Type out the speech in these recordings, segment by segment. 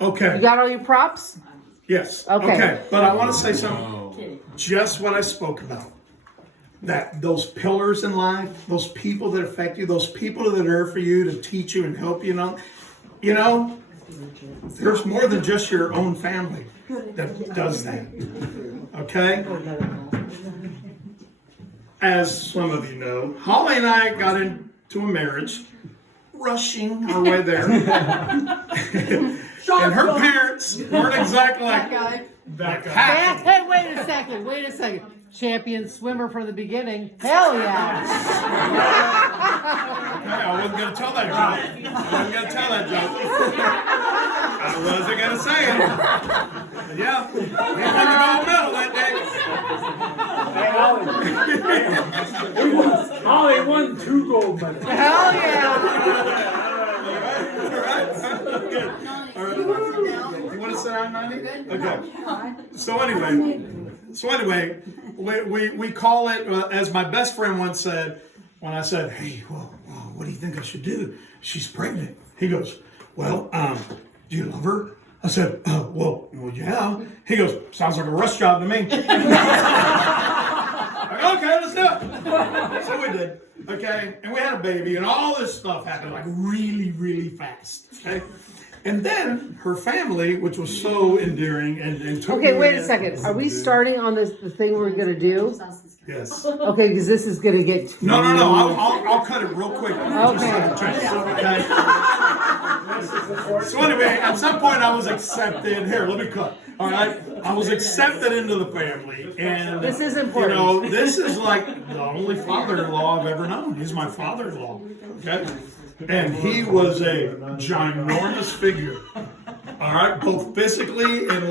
Okay. You got all your props? Yes. Okay. But I want to say something. Just what I spoke about. That those pillars in life, those people that affect you, those people that are there for you to teach you and help you, there's more than just your own family that does that. Okay? As some of you know, Holly and I got into a marriage, rushing our way there. And her parents weren't exactly like that guy. Hey, wait a second. Champion swimmer from the beginning. Hell yeah. Okay, I wasn't going to tell that joke. I wasn't going to say it. But yeah, he won the gold medal that day. Holly won 2 gold medals. Hell yeah. All right. You want to sit down, 90? Okay. So anyway, we call it, as my best friend once said, when I said, hey, well, what do you think I should do? She's pregnant. He goes, well, do you love her? I said, well, yeah. He goes, sounds like a rush job to me. Okay, let's do it. So we did. Okay, and we had a baby, and all this stuff happened like really, really fast. Okay. And then her family, which was so endearing, and took Okay, me wait in. a second. Are we starting on the thing we're going to do? Yes. Okay, because this is going to get... No. I'll cut it real quick. Okay. Okay. So anyway, at some point I was accepted. Here, let me cut. All right. I was accepted into the family, and This is important. This is like the only father-in-law I've ever known. He's my father-in-law. Okay. And he was a ginormous figure. All right, both physically and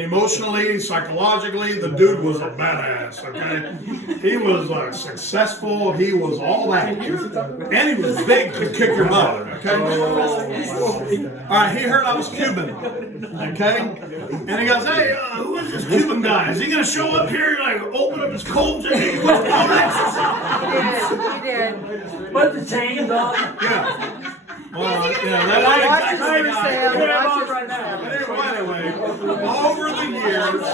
emotionally, psychologically, the dude was a badass, okay? He was successful, he was all that. And he was big to kick your butt, okay? All right, he heard I was Cuban, okay? And he goes, hey, who is this Cuban guy? Is he going to show up here, open up his cold jacket? He did. Put the chains on. Yeah. Well, Watch his Right now. But anyway, over the years,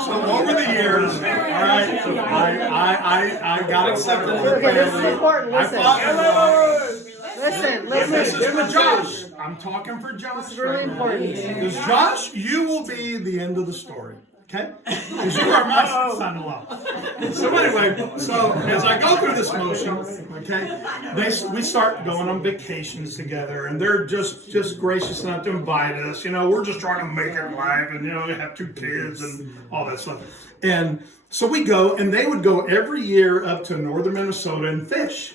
so over the years, all right, I got accepted into the Okay, this is family. important. Listen. This is for Josh. I'm talking for Josh. This is really important. Because Josh, you will be the end of the story. Okay? Because you are my son-in-law. So anyway, as I go through this motion, okay, we start going on vacations together, and they're just gracious enough to invite us. We're just trying to make it in life, and we have 2 kids and all that stuff. And so we go, and they would go every year up to northern Minnesota and fish,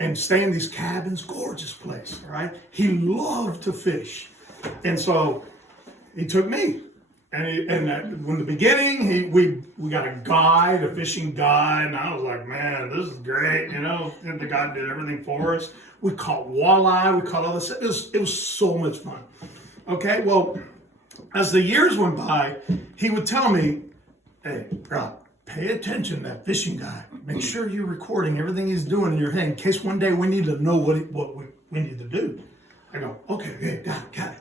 and stay in these cabins, gorgeous place. All right, he loved to fish, and so he took me. And in the beginning, we got a guide, a fishing guide, and I was like, man, this is great, And the guy did everything for us. We caught walleye, we caught all this. It was so much fun. Okay, well, as the years went by, he would tell me, hey, Rob, pay attention to that fishing guy. Make sure you're recording everything he's doing in your head in case one day we need to know what we need to do. I go, okay, got it.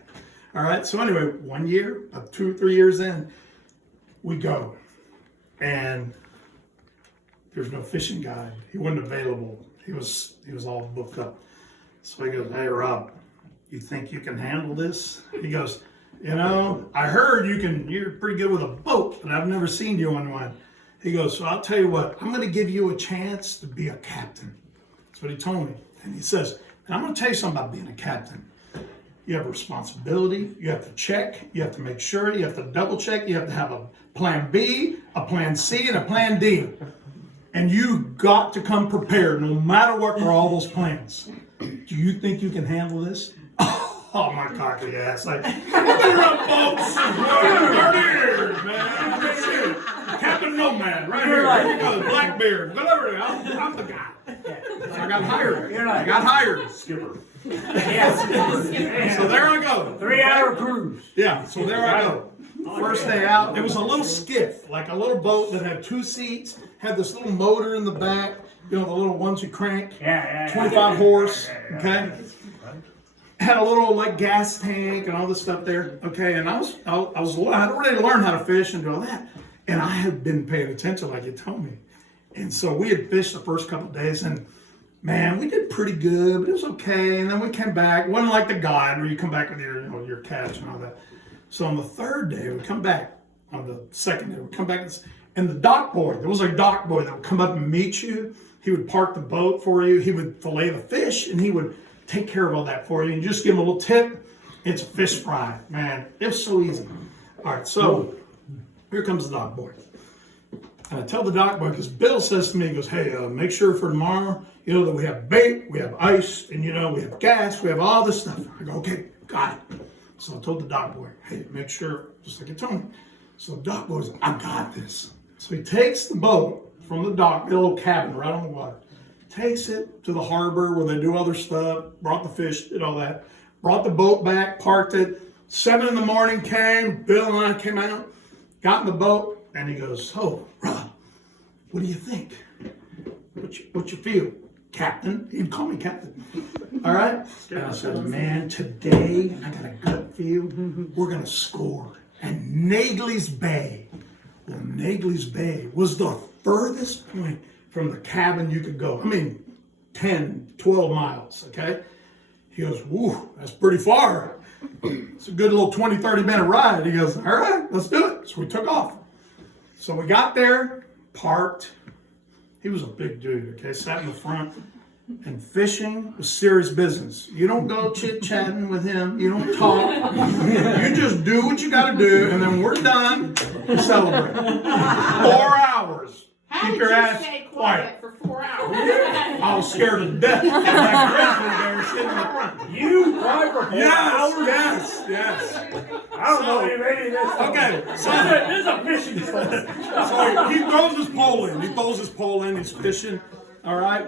All right, so anyway, 1 year, 2 or 3 years in, we go, and there's no fishing guide. He wasn't available. He was all booked up. So he goes, hey, Rob, you think you can handle this? He goes, I heard you're pretty good with a boat, but I've never seen you on one. He goes, so I'll tell you what, I'm going to give you a chance to be a captain. That's what he told me. And he says, and I'm going to tell you something about being a captain. You have a responsibility, you have to check, you have to make sure, you have to double check, you have to have a plan B, a plan C, and a plan D. And you got to come prepared no matter what for all those plans. Do you think you can handle this? Oh, my cocky ass. I've been around boats for 30 years, man. That's it. Captain Nomad, right here. Here you go, Blackbeard. Whatever. I'm the guy. So I got hired. Skipper. Yes. So there I go. 3-hour cruise. Yeah, so there I go. First day out, it was a little skiff, like a little boat that had 2 seats, had this little motor in the back, the little ones you crank, 25 horse, okay? had a little like gas tank and all this stuff there. Okay, and I had already learned how to fish and do all that, and I had been paying attention like you told me, and so we had fished the first couple of days, and man, we did pretty good, but it was okay. And then we came back. It wasn't like the guide where you come back with your catch and all that. So on the third day, we come back. On the second day, we come back, and the dock boy, there was a dock boy that would come up and meet you. He would park the boat for you. He would fillet the fish, and he would take care of all that for you. And you just give him a little tip. It's a fish fry, man. It was so easy. All right, so here comes the dock boy. And I tell the dock boy, because Bill says to me, he goes, hey, make sure for tomorrow, that we have bait, we have ice, and we have gas, we have all this stuff. I go, okay, got it. So I told the dock boy, hey, make sure, just like you told me. So the dock boy's, I got this. So he takes the boat from the dock, a little cabin right on the water, takes it to the harbor where they do other stuff, brought the fish, did all that, brought the boat back, parked it. 7 a.m. came, Bill and I came out, got in the boat, and he goes, oh, Rob, what do you think? What you feel? Captain. He'd call me Captain. All right? And I said, man, today I got a gut feel. We're going to score. And Nagley's Bay. Well, Nagley's Bay was the furthest point from the cabin you could go. I mean, 10, 12 miles, okay? He goes, woo, that's pretty far. It's a good little 20, 30-minute ride. He goes, all right, let's do it. So we took off. So we got there, parked. He was a big dude, okay? Sat in the front. And fishing was serious business. You don't go chit-chatting with him. You don't talk. You just do what you got to do, and then we're done. We celebrate. 4 hours. How Keep did your you ass stay quiet. quiet for 4 hours? I was scared to death. That grizzly bear sitting in the front. You cried for 4 hours? Yes. I don't know any of this. Okay, so This is a fishing story. So he throws his pole in. He throws his pole in. He's fishing. All right.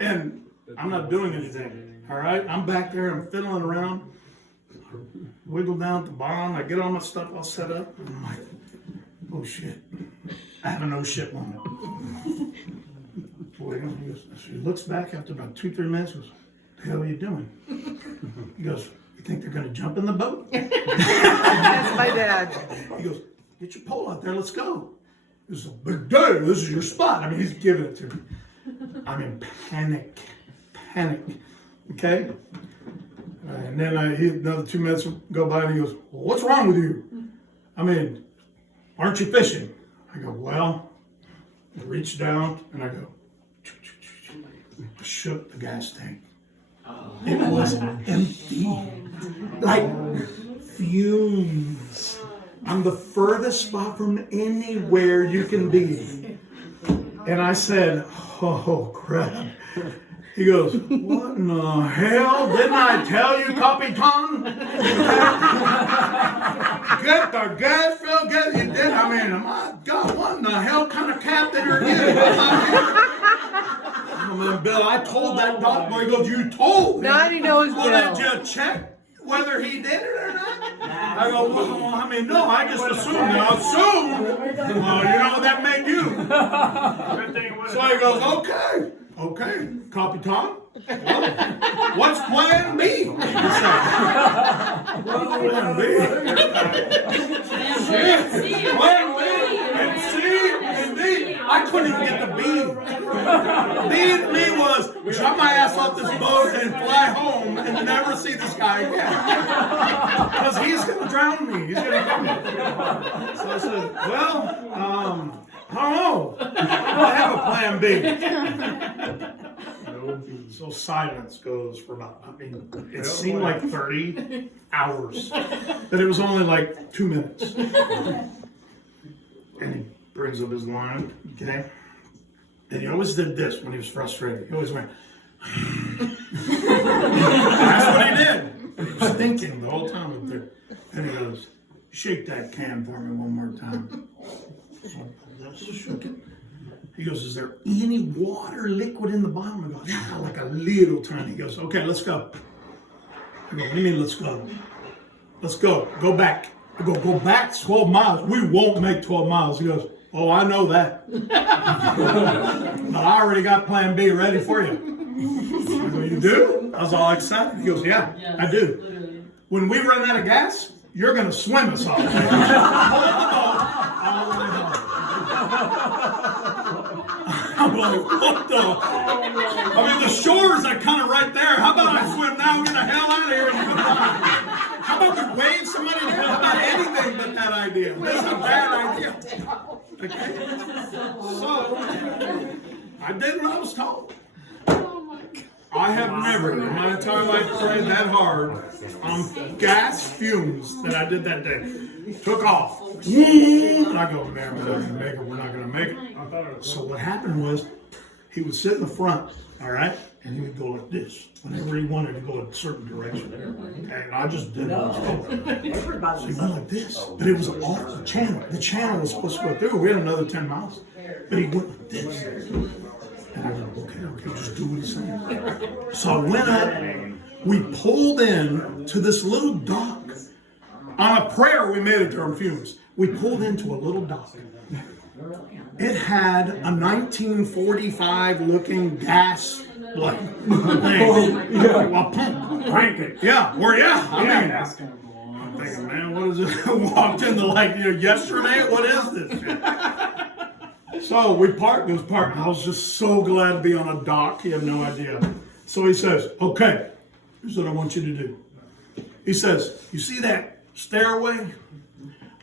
And I'm not doing anything. All right. I'm back there. I'm fiddling around. I wiggle down at the bottom. I get all my stuff all set up. And I'm like, oh shit. I have an oh shit moment. Boy, he looks back after about 2-3 minutes. Goes, what the hell are you doing? He goes, you think they're going to jump in the boat? That's my dad. He goes, get your pole out there, let's go. He goes, but dude, this is your spot. I mean, he's giving it to me. I'm in panic. Okay? And then another 2 minutes go by and he goes, well, what's wrong with you? I mean, aren't you fishing? I go, well, I reach down and I go, I shook the gas tank. It was empty. Like fumes. I'm the furthest spot from anywhere you can be. And I said, oh crap. He goes, what in the hell? Didn't I tell you, Capitan? Get the gas fill, you did. I mean, my God, what in the hell kind of captain are you? Oh man, Bill, I told that dock boy, he goes, you told me. Now he knows Well, Bill. did you check whether he did it or not? I go, well, I mean, no, I just assumed. Now, assume. Well, you know what that made you. So he goes, okay, Capitan. Well, what's plan B? He said. Plan B. Plan B and C and D. I couldn't even get the B. B and B was jump my ass off this boat and fly home and never see this guy again. Because he's going to drown me. He's going to kill me. So I said, well, I don't know. I have a plan B. So silence goes for about, it seemed like 30 hours. But it was only like 2 minutes. And he brings up his line, okay? And he always did this when he was frustrated. He always went, that's what he did. He was thinking the whole time up there. And he goes, shake that can for me one more time. So I shook it. He goes, is there any water liquid in the bottom? I go, yeah, like a little tiny. He goes, okay, let's go. I go, what do you mean let's go? Let's go. Go back. I go back 12 miles. We won't make 12 miles. He goes, oh, I know that. But I already got plan B ready for you. I go, you do? I was all excited. He goes, yeah, I do. When we run out of gas, you're going to swim us all. I'm like, what the? I mean, the shore's like kind of right there. How about I swim now, get the hell out of here, and goodbye? How about we wave somebody? How about anything but that idea? That's a bad idea. Okay? So, I did what I was told. I have never in my entire life prayed that hard on gas fumes that I did that day. Took off. And I go, man, we're not going to make it. We're not going to make it. So what happened was, he would sit in the front, all right, and he would go like this whenever he wanted to go in a certain direction. Okay, and I just did what I was told. So he went like this, but it was off the channel. The channel was supposed to go through. We had another 10 miles, but he went like this. And I go, okay, just do what he's saying. So I went up, we pulled in to this little dock. On a prayer we made it during fumes. We pulled into a little dock. It had a 1945 looking gas like thing. Well, pump. Crank it. Yeah, I mean, I'm thinking, man, what is it? Walked into like, yesterday? What is this shit? So we parked. It was parked. I was just so glad to be on a dock. He had no idea. So he says, okay, here's what I want you to do. He says, you see that stairway?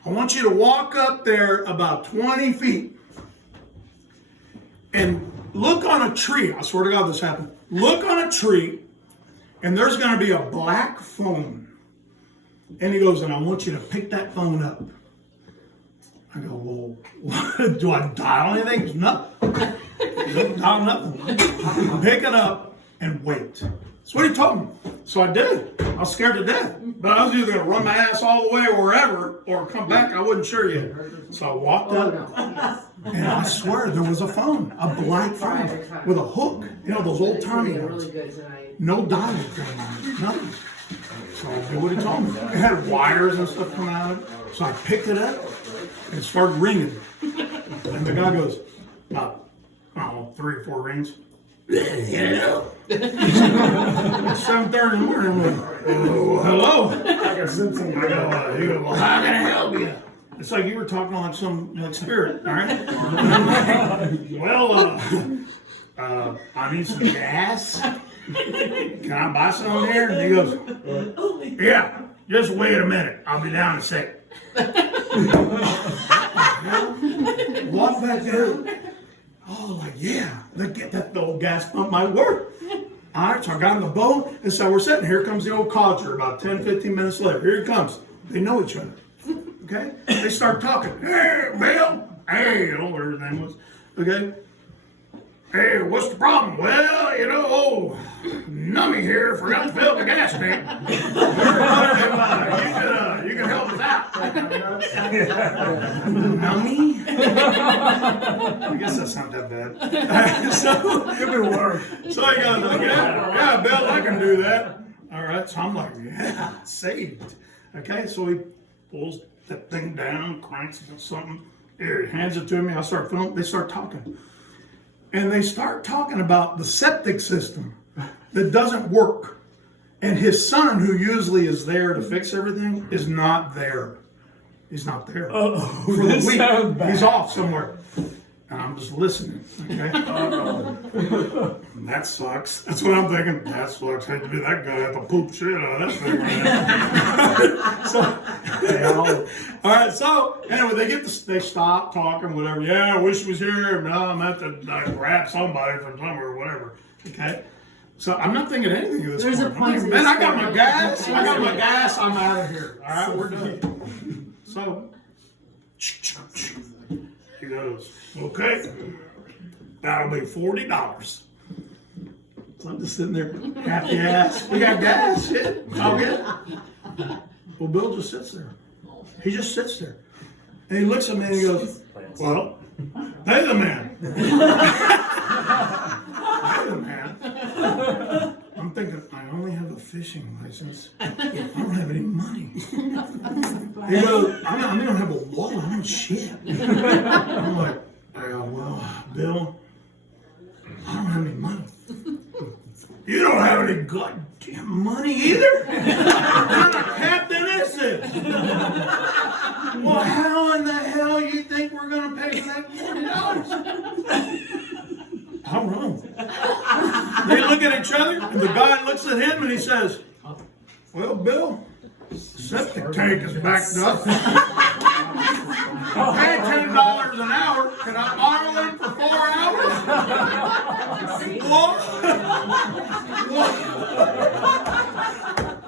I want you to walk up there about 20 feet and look on a tree. I swear to God this happened. Look on a tree and there's going to be a black phone. And he goes, and I want you to pick that phone up. I go, well, what, do I dial anything? He goes, no. Don't dial nothing. Pick it up and wait. That's what he told me. So I did. I was scared to death. But I was either going to run my ass all the way wherever or come back. I wasn't sure yet. So I walked up and I swear there was a phone, a black phone with a hook. Those old timey ones. No dial going on. Nothing. So I did what he told me. It had wires and stuff coming out of it. So I picked it up and it started ringing. And the guy goes, about, I don't know, 3 or 4 rings. Hello. 7:30 in the morning. I'm like, oh, hello. Like a Simpson. He goes, well, how can I help you? It's like you were talking like some spirit, all right? Well, I need some gas. Can I buy some here? And he goes, yeah, just wait a minute. I'll be down in a second. Walk back down. Oh, like, yeah, that old gas pump might work. All right, so I got in the boat, and so we're sitting here. Comes the old codger about 10, 15 minutes later. Here he comes. They know each other. Okay? They start talking. Hey, Bill. Hey, whatever his name was. Okay? Hey, what's the problem? Well, Nummy here forgot to fill the gas tank. You can help us out. Nummy? I guess that's not that bad. Could be worse. So he goes, yeah, Bill, I can do that. All right, so I'm like, yeah, saved. Okay, so he pulls that thing down, cranks something. Here, he hands it to me. I start filming. They start talking. And they start talking about the septic system that doesn't work. And his son, who usually is there to fix everything, is not there. He's not there. For the week. He's off somewhere. And I'm just listening. Okay? That sucks. That's what I'm thinking. That sucks. Hate to be that guy. I have to poop shit out of that thing right now. All right. So anyway, they stop talking, whatever. Yeah, I wish he was here. No, I'm at to grab somebody from somewhere or whatever. Okay. So I'm not thinking anything of this. There's a point. Thinking, man, I got my gas. I'm out of here. All right, we're done. So he goes, okay, that'll be $40. So I'm just sitting there, half the ass. We got gas, shit. All good. Well, Bill just sits there. He just sits there. And he looks at me and he goes, well, pay the man. Pay the man. I'm thinking, I only have a fishing license. I don't have any money. He goes, I don't have a wallet. I don't shit. I'm like, well, Bill, I don't have any money. money either? What kind of captain is this? Well, how in the hell you think we're going to pay for that $40? I don't know. They look at each other, and the guy looks at him and he says, well, Bill, septic tank is backed up. I'll pay $10 an hour. Can I borrow him for 4 hours? What?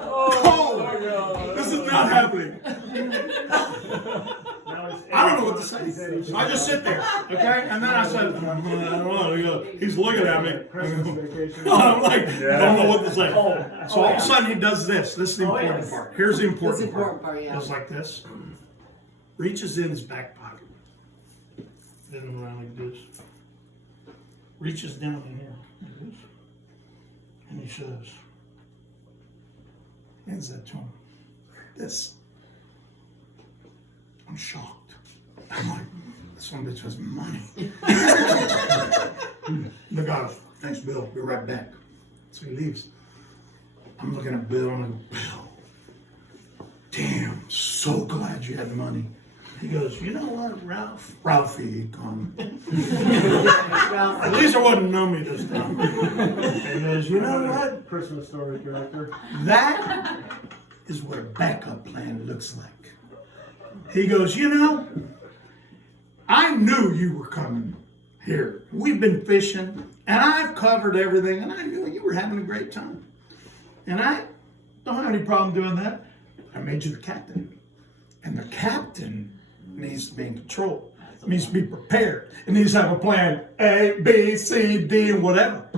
Oh, this is not happening. I don't know what to say. So I just sit there, okay? And then I said, I don't know. He goes, he's looking at me. I'm like, I don't know what to say. So all of a sudden he does this. This is the important part. Here's the important part. yeah. Goes like this. Reaches in his back pocket. Then around like this. Reaches down in here. Like this. And he says, hands that to him. This. I'm shocked. I'm like, this one bitch has money. The guy goes, thanks, Bill. Be right back. So he leaves. I'm looking at Bill and I go, Bill, damn, so glad you had money. He goes, you know what, Ralphie, he called me. At least I wouldn't know me this time. He goes, you know what? Christmas story character. That is what a backup plan looks like. He goes, you know, I knew you were coming here. We've been fishing, and I've covered everything, and I knew you were having a great time. And I don't have any problem doing that. I made you the captain. And the captain needs to be in control. Needs to be prepared. It needs to have a plan A, B, C, D, and whatever.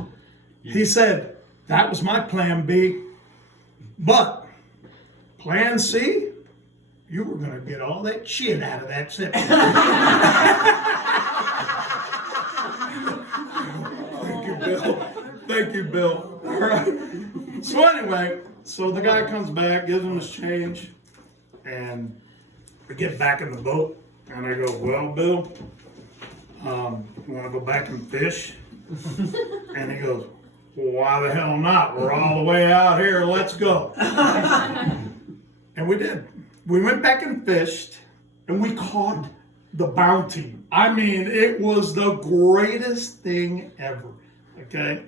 He said, that was my plan B. But plan C, you were going to get all that shit out of that sip. Thank you, Bill. Thank you, Bill. All right. So anyway, so the guy comes back, gives him his change, and we get back in the boat. And I go, well, Bill, you want to go back and fish? And he goes, well, why the hell not? We're all the way out here. Let's go. And we did. We went back and fished, and we caught the bounty. I mean, it was the greatest thing ever, okay,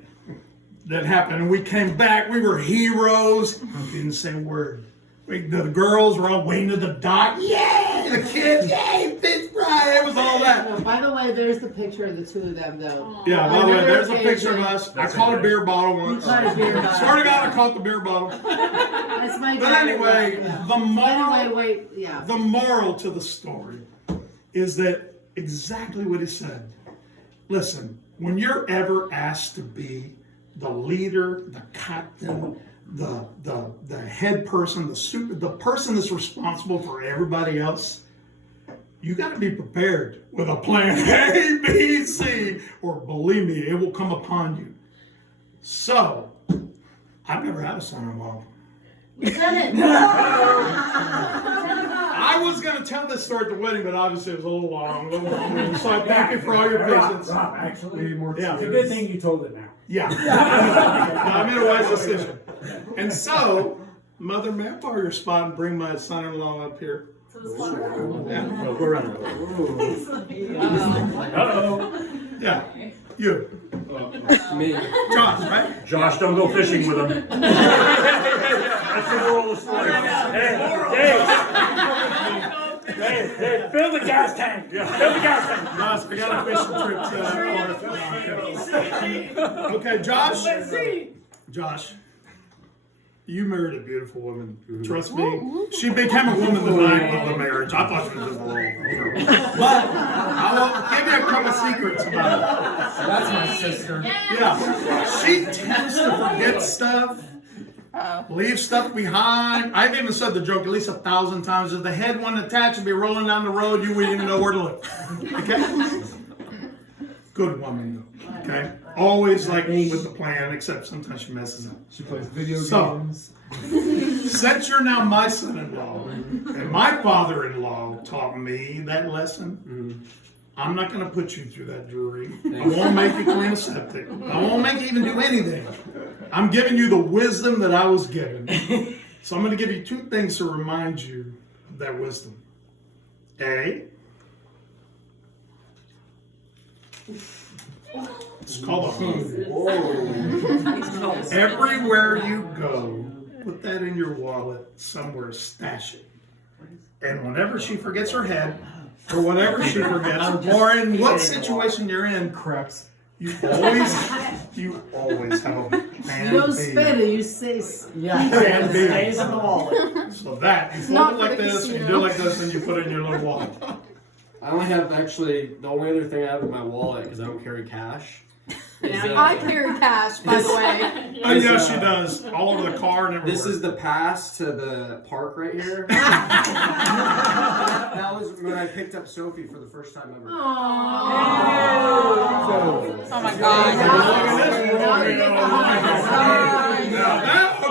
that happened. And we came back. We were heroes. Didn't say a word. The girls were all waiting to the dock. Yay! The kids, yay! Fish fry! It was all that. Oh, by the way, there's the picture of the two of them, though. Yeah, by the way, there's a picture of us. I caught a beer bottle once. You caught a beer bottle. Swear to God, I caught the beer bottle. That's my But dad. anyway, Yeah. the moral, Anyway, yeah. the moral to the story is that exactly what he said. Listen, when you're ever asked to be the leader, the captain, the head person, the person that's responsible for everybody else, you got to be prepared with a plan A, B, C, or believe me, it will come upon you. So, I've never had a son-in-law. You said it. I was going to tell this story at the wedding, but obviously it was a little long. So I thank you for all your patience. Actually, more Yeah. it's a good thing you told it now. Yeah. I made a wise decision. And so, Mother, may I borrow your spot and bring my son-in-law up here? Yeah. We're running. Uh-oh. Yeah. You. Me. Josh, right? Josh, don't go fishing with him. That's the moral of the story. Hey, fill the gas tank. Fill the gas tank. Josh, we got a fishing trip. Okay, Josh. Josh. You married a beautiful woman. Trust me. She became a woman the night of the marriage. I thought she was just a little girl. But I will give you a couple secrets about it. That's my sister. Yeah. She tends to forget stuff. Leave stuff behind. I've even said the joke at least 1,000 times. If the head wasn't attached and be rolling down the road, you wouldn't even know where to look. Okay? Good woman, okay? Always like with the plan, except sometimes she messes up. She plays video games. Since you're now my son-in-law, and my father-in-law taught me that lesson, I'm not going to put you through that, Drury. I won't make you clean a septic. I won't make you even do anything. I'm giving you the wisdom that I was given. So I'm going to give you 2 things to remind you of that wisdom. A, it's called a home. Everywhere you go, put that in your wallet somewhere, stash it. And whenever she forgets her head, or whatever she forgets, or in what situation you're in, Creps. you always have a plan You don't B. spend it, you say, Plan B. Stays in the wallet. So that, you Not fold it for like the this, you casino. do it like this, and you put it in your little wallet. I only have actually the only other thing I have in my wallet because I don't carry cash. I carry cash, by the way. Oh yeah, she does. All over the car and everywhere. This is the pass to the park right here. That was when I picked up Sophie for the first time ever. Oh my God.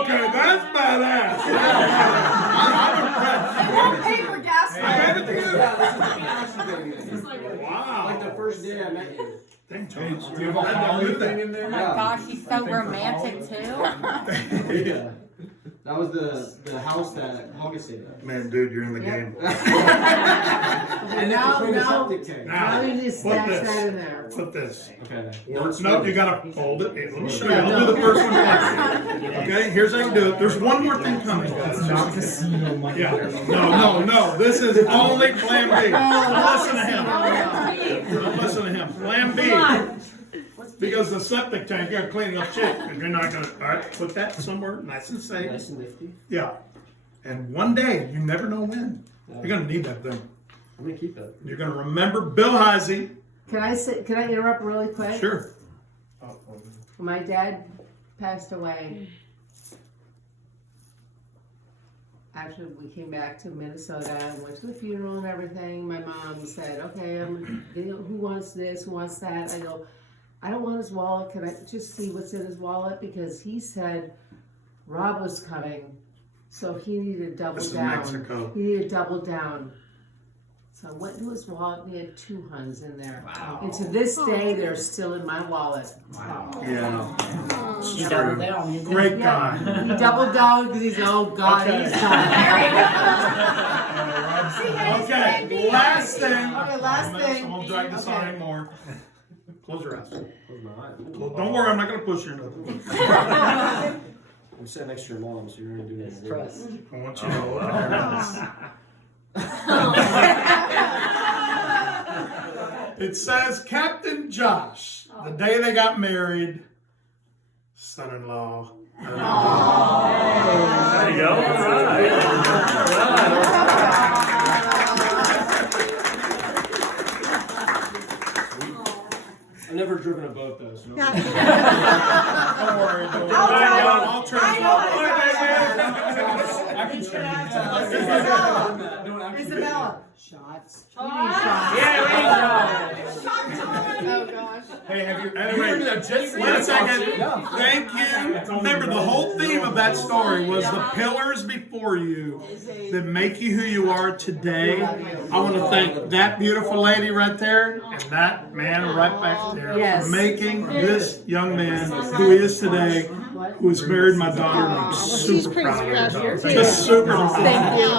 Okay, that's badass. I'm impressed. More paper gas. I gave it to you. Yeah, this is the pass you gave me. Wow. Like the first day I met you. Dang, James, Do you have a Holly thing in there? Oh my gosh, he's so romantic too. Yeah. That was the house that August stayed at. Man, dude, you're in the game. And then to clean the now- septic tank. Now you just Put stash this. that in there. Put this. Okay. No, you gotta fold it. Let me show you. I'll do the first one first. Okay, here's how you do it. There's one more thing coming, guys. Yeah. No. This is only Plan B. Don't listen to him. Don't listen to him. Plan B. Because the septic tank, you're cleaning up shit, and you're not gonna. All right, put that somewhere nice and safe. Nice and nifty. Yeah. And one day, you never know when, you're gonna need that thing. I'm gonna keep it. You're gonna remember Bill Heisey. Can I interrupt really quick? Sure. When my dad passed away, after we came back to Minnesota and went to the funeral and everything, my mom said, okay, who wants this, who wants that? I go, I don't want his wallet. Can I just see what's in his wallet? Because he said Rob was coming, so he needed to double This is down. Mexico. He needed to double down. So I went to his wallet and he had 2 huns in there. Wow. And to this day, they're still in my wallet. Wow. Yeah. It's You true. doubled down. Great guy. He doubled down because he's, oh God, he's done. Okay, last thing. Okay, last thing. I won't drag this on Okay. anymore. Close your eyes. Close my eyes. Don't worry, I'm not gonna push you. I'm sitting next to your mom, so you're gonna do this. Trust. I want you to open your eyes. It says Captain Josh, the day they got married, son-in-law. There you go. All right. I've never driven a boat though, so. Don't worry, don't worry. I'll try. I can try. Isabella. Shots. Oh gosh. Hey, have you? Anyway, wait a second. Thank you. Remember, the whole theme of that story was the pillars before you that make you who you are today. I want to thank that beautiful lady right there and that man right back there Yes. for making this young man who he is today, who has married my daughter. And I'm super proud of him. Just super proud. Thank you.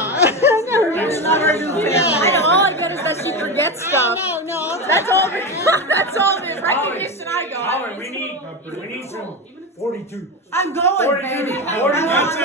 I know all I got is that she forgets stuff. No. That's all. That's all the recognition I got. Howard, we need some 42. I'm going, baby. That's it.